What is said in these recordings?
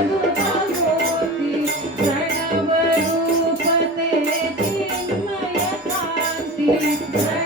दुर्गजगोपती चरणवरूपते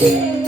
Yeah. Okay.